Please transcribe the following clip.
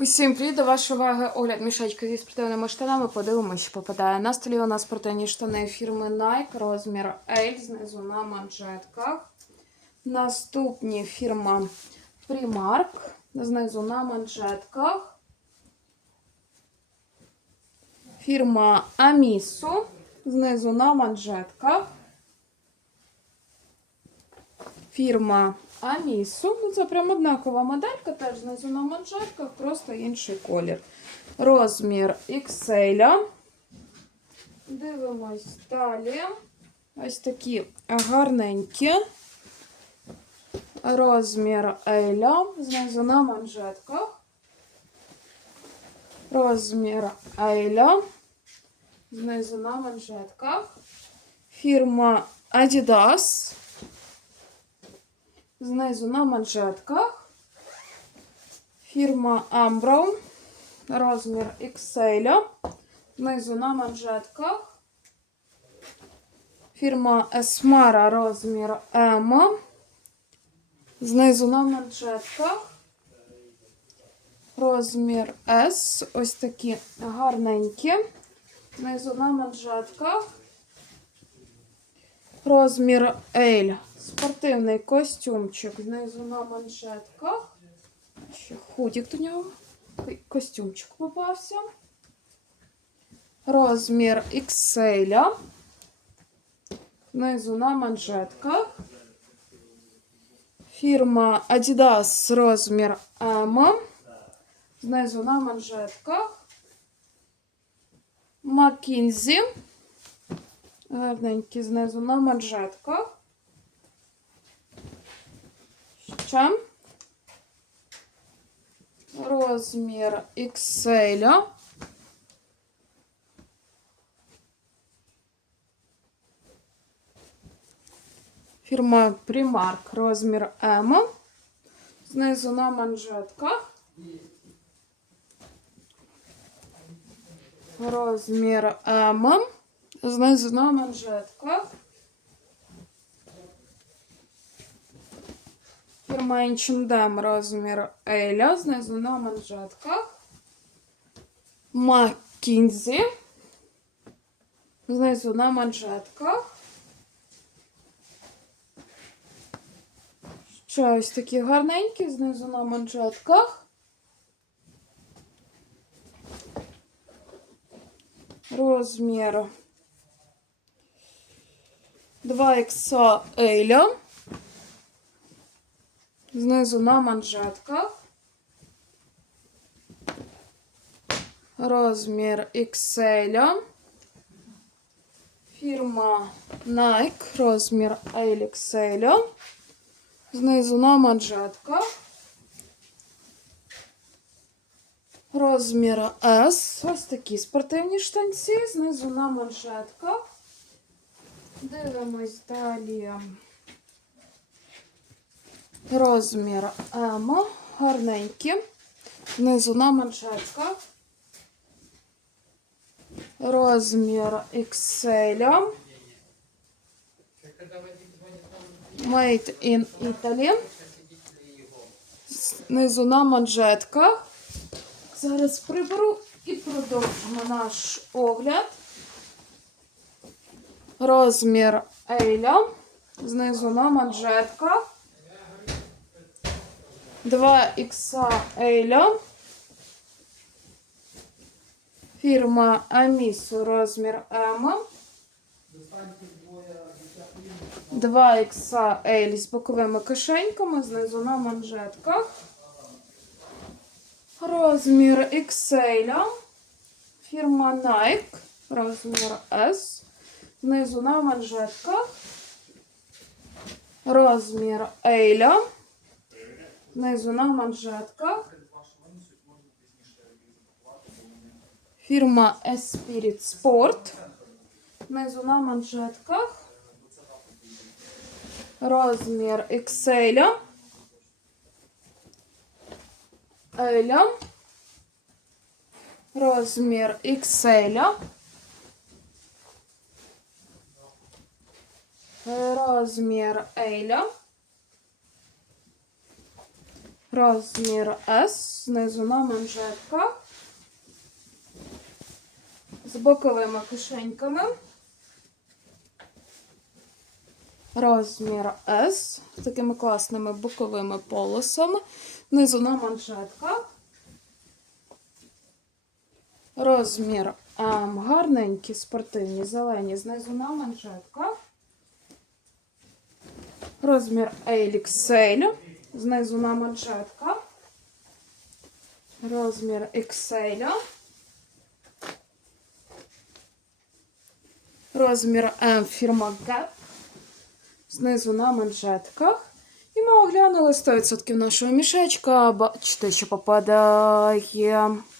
Усім привіт, до вашої уваги огляд мішечки зі спортивними штанами. Подивимося, що попадає. На столі у нас спортивні штани фірми Nike, розмір L, знизу на манжетках. Наступні фірма Primark, знизу на манжетках. Фірма Amisu, знизу на манжетках. Фірма Амісу. Ну, це прям однакова моделька, теж знизу на манжетках, просто інший колір. Розмір XL. Дивимось далі. Ось такі гарненькі. Розмір L. Знизу на манжетках. Розмір L. Знизу на манжетках. Фірма Adidas знизу на манжетках. Фірма Ambro, розмір XL, знизу на манжетках. Фірма Esmara, розмір M, знизу на манжетках. Розмір S, ось такі гарненькі, знизу на манжетках. Розмір L. Спортивний костюмчик знизу на манжетках. Ще худік до нього. Костюмчик попався. Розмір XL. Знизу на манжетках. Фірма Adidas розмір M. Знизу на манжетках. McKinsey. Гарненькі знизу на манжетках. Ще. Розмір XL. Фірма Primark, розмір M. Знизу на манжетках. Розмір M. Знизу на манжетках. Фірма H&M розмір L, знизу на манжетках. McKinsey. Знизу на манжетках. Ще ось такі гарненькі, знизу на манжетках. Розмір 2XL. Знизу на манжетках. Розмір XL. Фірма Nike. Розмір LXL. Знизу на манжетках. Розмір S. Ось такі спортивні штанці. Знизу на манжетках. Дивимось далі. Розмір М. Гарненькі. Знизу на манжетках. Розмір XL. Made in Italy. Знизу на манжетках. Зараз приберу і продовжимо наш огляд. Розмір L. Знизу на манжетках. 2XL. Фірма Amisu розмір M. 2XL з боковими кишеньками, знизу на манжетках. Розмір XL. Фірма Nike. Розмір S. Знизу на манжетках. Розмір L. Знизу на манжетках. Фірма Esprit Sport. Знизу на манжетках. Розмір XL. L. Розмір XL. Розмір L. Розмір S знизу на манжетках. З боковими кишеньками. Розмір S з такими класними боковими полосами. Внизу на манжетках. Розмір М. Гарненькі спортивні, зелені знизу на манжетках. Розмір XL знизу на манжетках. Розмір XL. Розмір М фірма Gap. Знизу на манжетках. І ми оглянули 100% нашого мішечка. Бачите, що попадає